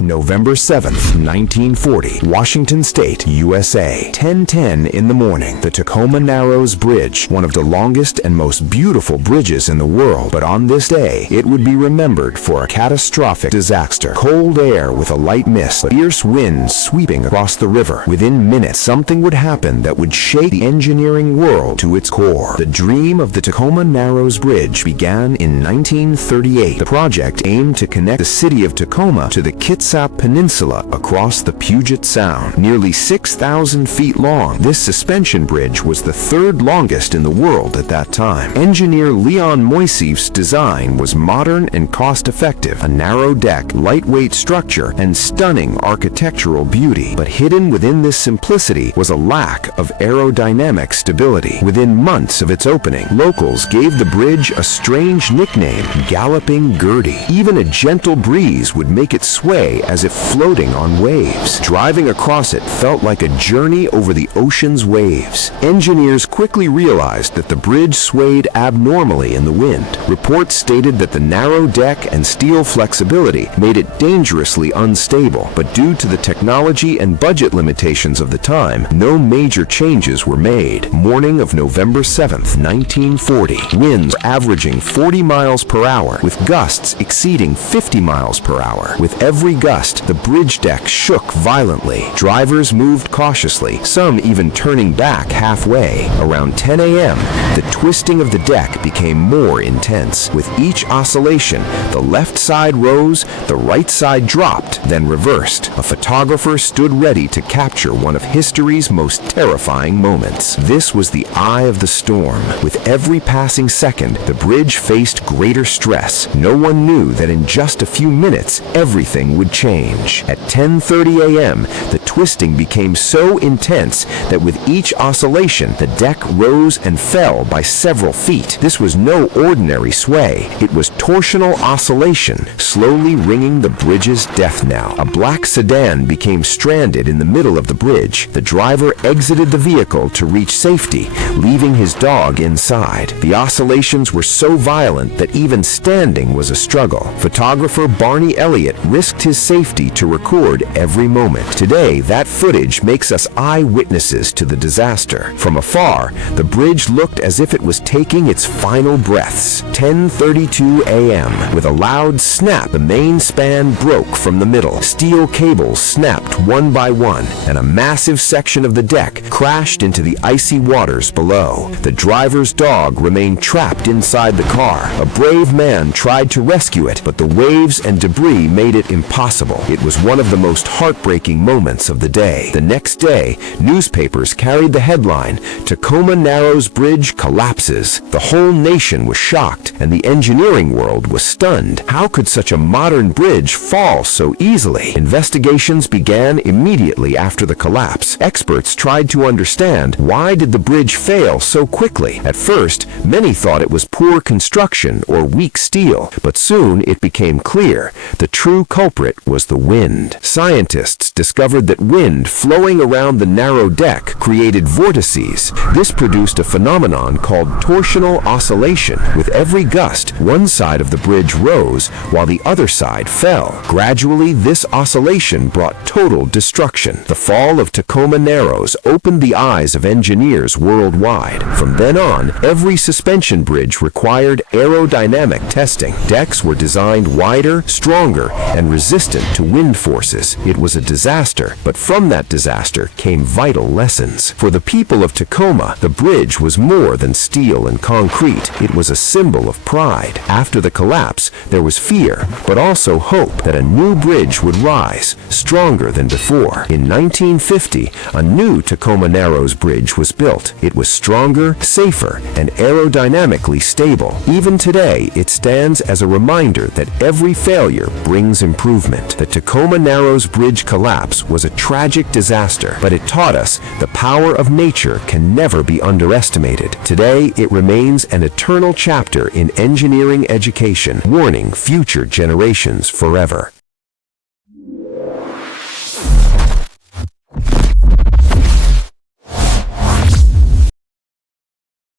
November 7th, 1940, Washington State, USA. 10:10 in the morning. The Tacoma Narrows Bridge, one of the longest and most beautiful bridges in the world. But on this day, it would be remembered for a catastrophic disaster. Cold air with a light mist, fierce winds sweeping across the river. Within minutes, something would happen that would shake the engineering world to its core. The dream of the Tacoma Narrows Bridge began in 1938. The project aimed to connect the city of Tacoma to the Kitsap Peninsula across the Puget Sound. Nearly 6,000 feet long, this suspension bridge was the third longest in the world at that time. Engineer Leon Moisseiff's design was modern and cost-effective, a narrow deck, lightweight structure, and stunning architectural beauty. But hidden within this simplicity was a lack of aerodynamic stability. Within months of its opening, locals gave the bridge a strange nickname, Galloping Gertie. Even a gentle breeze would make it sway as if floating on waves. Driving across it felt like a journey over the ocean's waves. Engineers quickly realized that the bridge swayed abnormally in the wind. Reports stated that the narrow deck and steel flexibility made it dangerously unstable, but due to the technology and budget limitations of the time, no major changes were made. Morning of November 7th, 1940, winds averaging 40 miles per hour, with gusts exceeding 50 miles per hour. With every gust, the bridge deck shook violently. Drivers moved cautiously, some even turning back halfway. Around 10 a.m., the twisting of the deck became more intense. With each oscillation, the left side rose, the right side dropped, then reversed. A photographer stood ready to capture one of history's most terrifying moments. This was the eye of the storm. With every passing second, the bridge faced greater stress. No one knew that in just a few minutes, everything would change. At 10:30 a.m., the twisting became so intense that with each oscillation, the deck rose and fell by several feet. This was no ordinary sway. It was torsional oscillation, slowly ringing the bridge's death knell. A black sedan became stranded in the middle of the bridge. The driver exited the vehicle to reach safety, leaving his dog inside. The oscillations were so violent that even standing was a struggle. Photographer Barney Elliott risked his safety to record every moment. Today, that footage makes us eyewitnesses to the disaster. From afar, the bridge looked as if it was taking its final breaths. 10:32 a.m. With a loud snap, the main span broke from the middle. Steel cables snapped one by one, and a massive section of the deck crashed into the icy waters below. The driver's dog remained trapped inside the car. A brave man tried to rescue it, but the waves and debris made it impossible. It was one of the most heartbreaking moments of the day. The next day, newspapers carried the headline, "Tacoma Narrows Bridge Collapses." The whole nation was shocked, and the engineering world was stunned. How could such a modern bridge fall so easily? Investigations began immediately after the collapse. Experts tried to understand, why did the bridge fail so quickly? At first, many thought it was poor construction or weak steel, but soon it became clear the true culprit was the wind. Scientists discovered that wind flowing around the narrow deck created vortices. This produced a phenomenon called torsional oscillation. With every gust, one side of the bridge rose while the other side fell. Gradually, this oscillation brought total destruction. The fall of Tacoma Narrows opened the eyes of engineers worldwide. From then on, every suspension bridge required aerodynamic testing. Decks were designed wider, stronger, and resistant to wind forces. It was a disaster, but from that disaster came vital lessons. For the people of Tacoma, the bridge was more than steel and concrete. It was a symbol of pride. After the collapse, there was fear, but also hope that a new bridge would rise, stronger than before. In 1950, a new Tacoma Narrows Bridge was built. It was stronger, safer, and aerodynamically stable. Even today, it stands as a reminder that every failure brings improvement. The Tacoma Narrows Bridge collapse was a tragic disaster, but it taught us the power of nature can never be underestimated. Today, it remains an eternal chapter in engineering education, warning future generations forever.